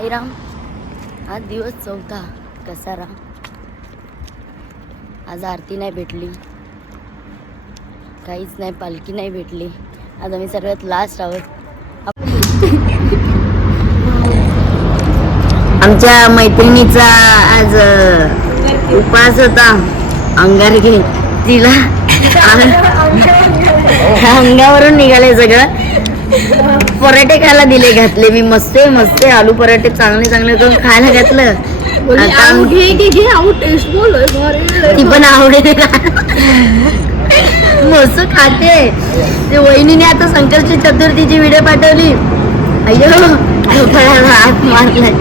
साईराम. आज दिवस चौथा. कसा राम. आज आरती नाही भेटली, काहीच नाही, पालखी नाही भेटली. आज आम्ही सर्वात लास्ट आहोत. आमच्या मैत्रिणीचा आज उपवास होता. अंगारकी तिला अंगावरून निघाले सगळं. पराठे खायला दिले, घातले मी. मस्त मस्त आलू पराठे चांगले चांगले करून खायला घातलं. ती पण आवडेल मस्त खाते. ते वहिनीने आता संकष्टी चतुर्थीची व्हिडिओ पाठवली. अय्यो हात मारलाय.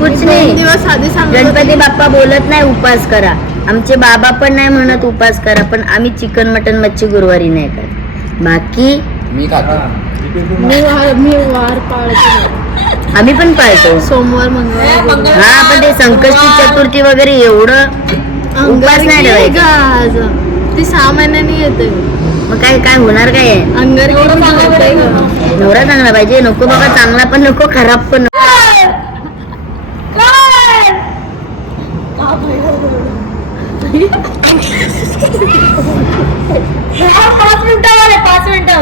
कुछ नाही, गणपती बाप्पा बोलत नाही उपवास करा. आमचे बाबा पण नाही म्हणत उपवास करा, पण आम्ही चिकन मटन मच्छी गुरुवारी नाही करत. बाकी मी खातो. मी वार पाळतो. आम्ही पण पाळतो सोमवार मंगळवार. हा, पण ते संकष्टी चतुर्थी वगैरे एवढं उपवास नाही ठेवायचा. ती 6 महिन्यांनी येते. मग काय काय होणार काय आहे. अंगार नवरा चांगला पाहिजे. नको बाबा, चांगला पण नको, खराब पण नको. पाच मिनिटं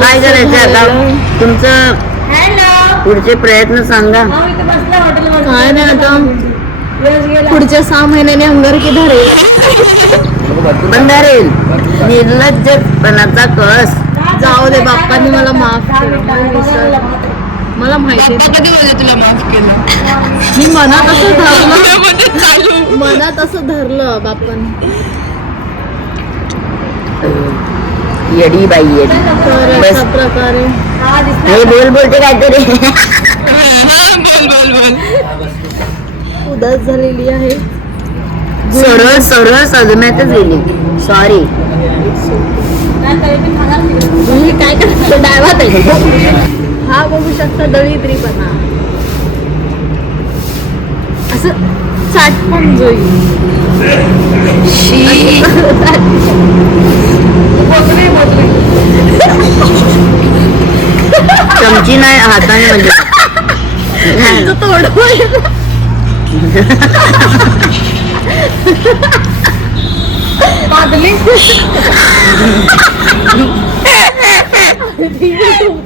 काय करायचं आता. तुमचं पुढचे प्रयत्न सांगा. काय नाही, आता पुढच्या 6 महिन्याने अंगारकी धरेल. पण धरेल. निर्लज्जपणाचा कस. जाऊ दे, बाप्पांनी मला माफ केलं. मला माहिती तुला माफ केलं. मी मनात असं धरलं बाप्पांनी. येडी बाई येडी. तर अशा प्रकारे हे बोलते काहीतरी. उदास झालेली आहे. सरळ सदम्यातच गेली. सॉरी. काय करतो डायवात आहे. हा बघू शकता दळिद्रीपणा. असं चाटपण जोई. चमची नाही, हाताने म्हणजे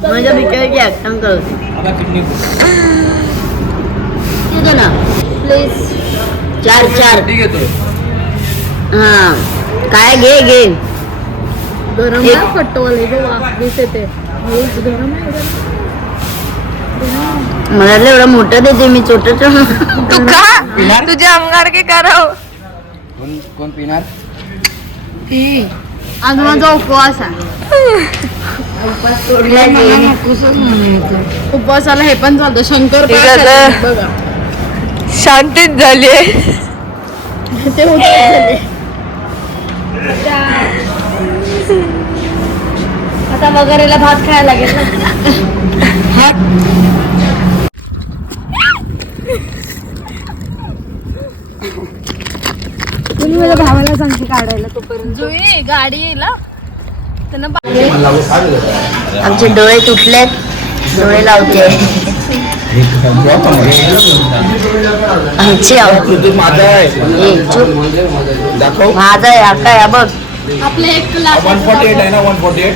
माझ्या बिचाराची ऍक्शन करते ना. प्लीज 4 हा काय घे. गरम आहे पट्टवाले वाफीस येते. गरम आहे. मला एवढं मोठं देते मी. छोट तू का तुझे अंगार के कराव. कोण पिणार. आज माझा उपवास आहे. उपवासाला हे पण चालतं. शंकर बघा शांतीच झाली. ते होते. आता वगैरेला भात खायला लागेल ना. तुम्ही मला भावाला सांगते काढायला तोपर्यंत. जुई गाडी येईल त्यांना. आमचे डोळे तुटलेत. डोळे लावते आमची आवडती. माझा आहे. माझा आहे हा काय बघ. आपले 148 आहे ना. 148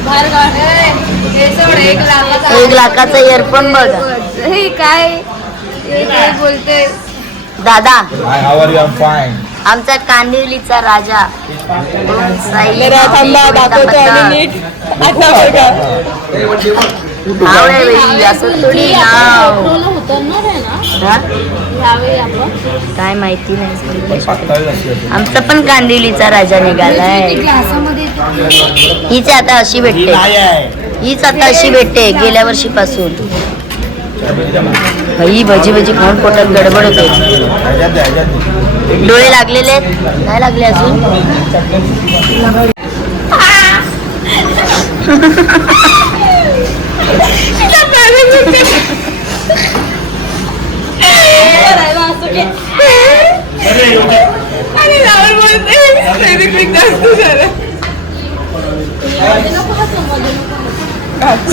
1 लाखाचा इयरफोन बघ. हे काय बोलते दादा. How are you. I am fine. आमचा कांदिवलीचा राजा. असं थोडी नाव काय माहिती नाही. आमचा पण कांदिवलीचा राजा निघालाय. हीच आता अशी भेटते. हीच आता अशी भेटते गेल्या वर्षीपासून. ही भजी खाऊन पोटात गडबड होते. डोळे लागलेले नाही लागले अजून.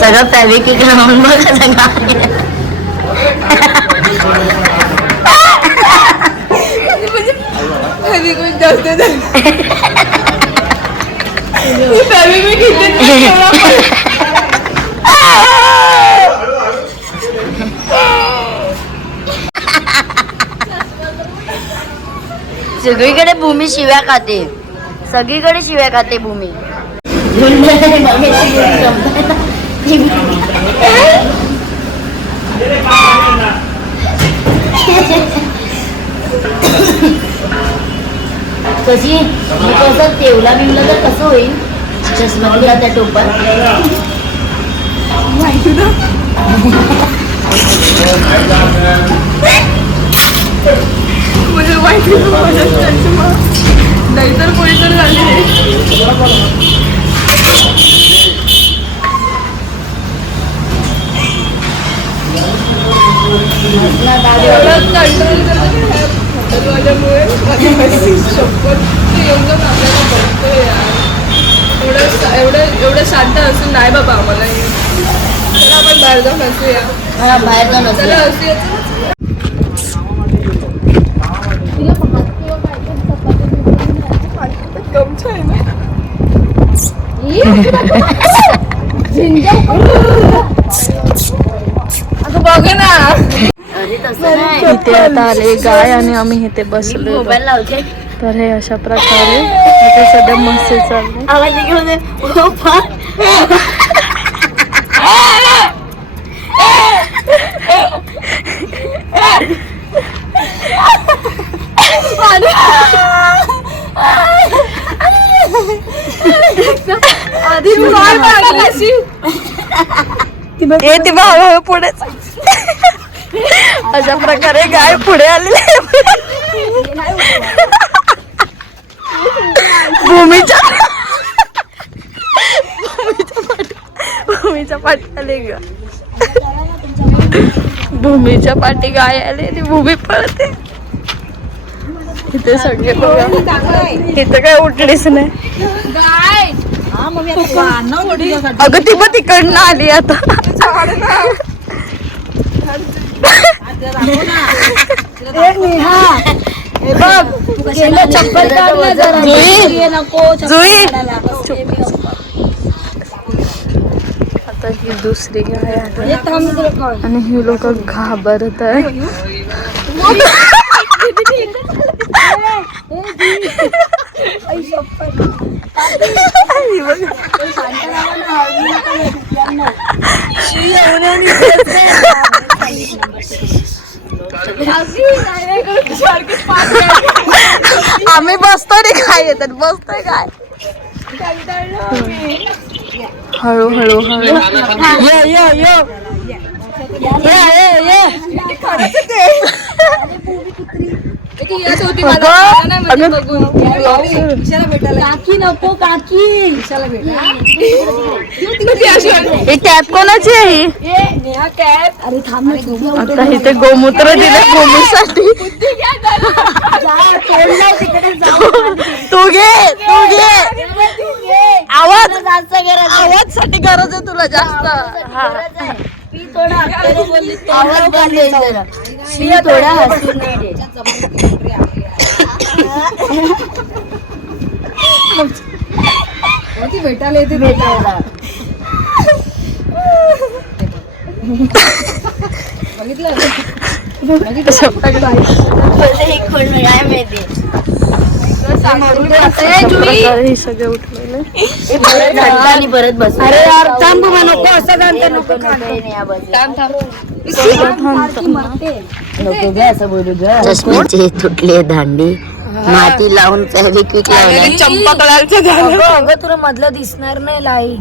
सगळं फॅब्रिक लावून बघा सगळं सगळीकडे भूमी शिव्या खाते, सगळीकडे शिव्या खाते भूमी. कशी कसं तेवला बिवला तर कसं होईल चष्मा दिला त्या टोपात. नाहीतर कोणी तर झाली एवढं शांत असून नाही बाबा आम्हाला. चला आपण बाहेर जाऊन हसूया. बाहेर जाऊन असं चला हसूया. गमछा आहे ना. अगं बघ ना. अरे तसं नाही. इथे आता आले गाय आणि आम्ही इथे बसलो. मोबाईल लावते तर हे अशा प्रकारे इथे सध्या मस्त चाललंय. आवाज घेऊन ती भाऊ पुढे अशा प्रकारे गाय पुढे आलेली आहे. भूमीच्या पाठी आले ग. भूमीच्या पाठी गाय आली आणि भूमी पळते. इथे सगळे बघा, इथं काय उठलीच नाही. अगं ती पण तिकडनं आली आता. आता ही दुसरी गाय आहे आणि ही लोक घाबरत आहे. आम्ही बसतोय रे काय येतात बसतोय काय. हळू हळू हळू काकी नको काकी कॅप कोणाची आहे? अरे थांब आता इथे गोमूत्र दिलं भूमीसाठी. तू घे आवाज साठी गरज आहे तुला जास्त. आवाज बंद आहे जरा. मी थोडा हसून नाही दे. भेटायला येते भेटायला सगळे उठलेले. परत बस. अरे यार थांब नको असं नको असं बोलू ग. चष्म्याचे तुटले दांडी माती लावून फॅब्रिक लावून चंपा कलरचं झालं. अगं तुला मधलं दिसणार नाही लाई.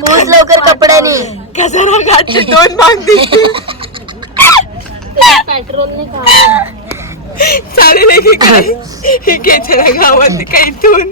पोच लवकर कपड्याने. कचरा घातले 2 भाग दिसतील. पेट्रोलने चालेल की काय हे केचरा गावात काही इथून.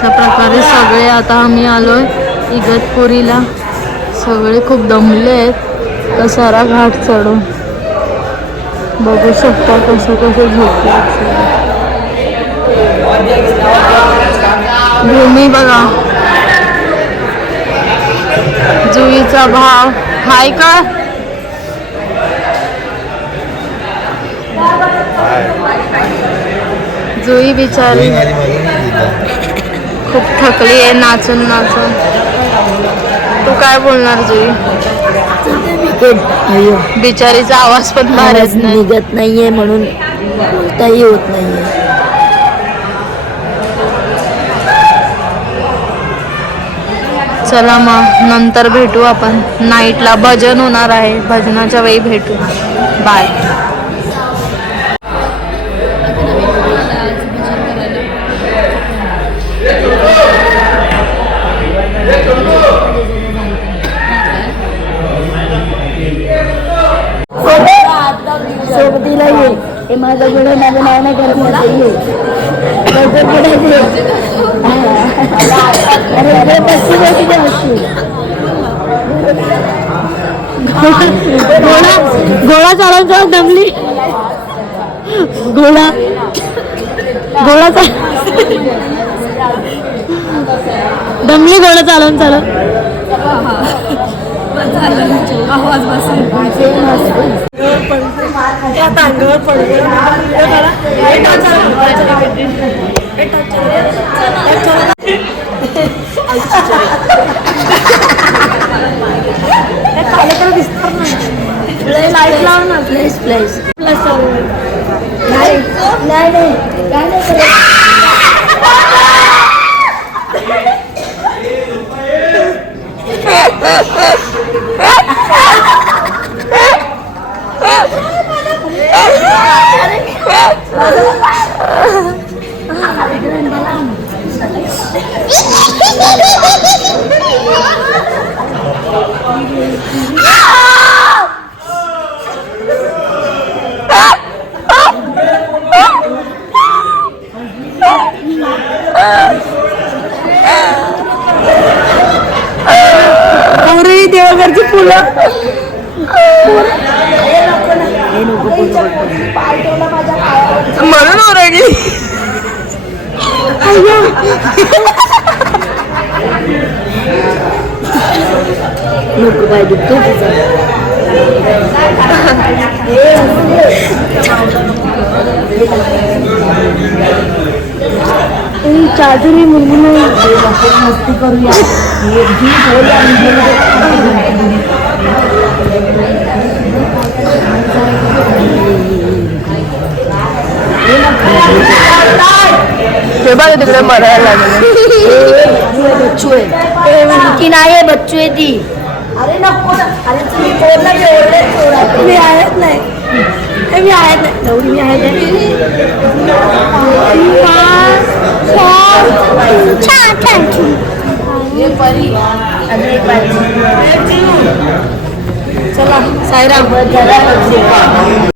अशा प्रकारे सगळे आता आम्ही आलोय इगतपुरीला. सगळे खूप दमले आहेत कसारा घाट चढून. बघू शकता कसं कसं झोपले. भूमी बघा, जुईचा भाव हाय का? जुई बिचारी खूप थकली आहे नाचून नाचून. तू काय बोलणार जुई? बिचारीचा आवाज पण बाहेरच नाही निघत नाहीये म्हणून बोलताही होत नाहीये. चला मग नंतर भेटू आपण. नाईटला भजन होणार आहे, भजनाच्या वेळी भेटू. बाय. सोबतीला ये. हे माझं गुड माझं नाव नाही करत नाही. अरे इकडे बसती बसती ते हसू. गोळा चालवचा दमली. गोळा दमली गोळा चालवून चालव. लाईट लाव ना. प्लेस प्लेस नाही नाही देवघरची फुलं. म्हणून ओरडली. नको पाहिजे चादरी मुलगी मस्ती करूया. हे बघ तिकडे मरायला लागले. बच्चू आहे की नाही आहे? बच्चू आहे ती. अरे नको ना. अरे तुम्ही बोलला मी ओरडले. मी आहेत नाही. मी आहेत नाही. तेवढी मी आहेत चला साईराम.